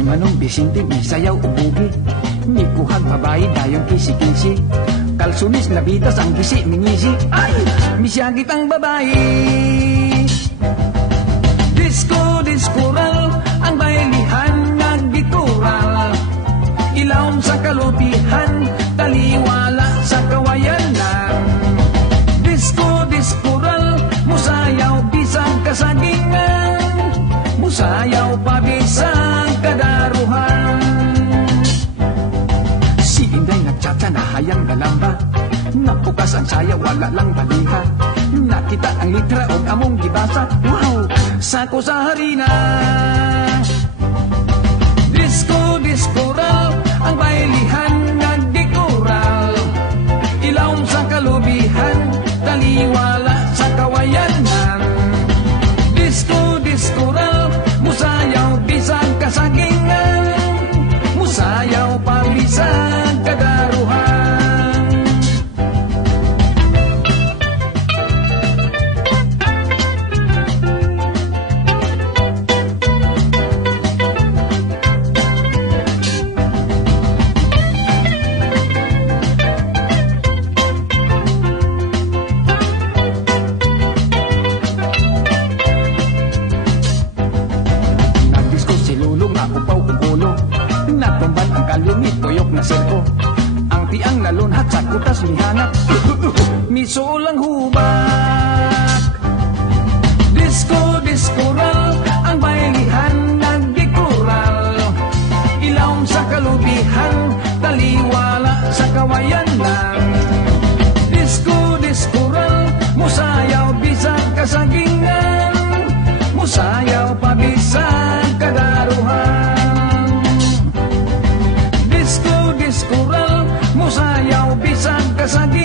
Manong Bisinte, may sayaw ubugi. May kuhag babae, dayong kisi-kisi. Kalsunis na bitas, ang gisi, mingisi. Ay! Misyagit ang babae. Disco, diskural, ang bailihan, nagdikural. Ilawom sa kalutihan, taliwala sa kawayanan. Disco, diskural, musayaw, bisang kasagingan. Musayaw, pabisang kadaruhan. Si Inday nagtsatsa na hayang galamba. Napukas ang saya, wala lang baliha. Nakita ang litra o among gibasa. Wow! Sako sa harina. Disco, diskural, ang bailihan nagdikural. Ilawom sa kalubihan, taliwala sa kawayanan. Disco, diskural, musayaw, bisang kasagingan. Musayaw, pabisang kadaruhan. Nalunhat sa kutas lihanap. Miso lang hubak. Disco, diskural, ang bailihan nagdikural. Ilawom sa kalubihan, taliwala sa kawayanan. Disco, diskural, musayaw, bisang kasagingan. Musayaw, pabisang kadaruhan. Disco, diskural, musayaw, bisang kasagingan.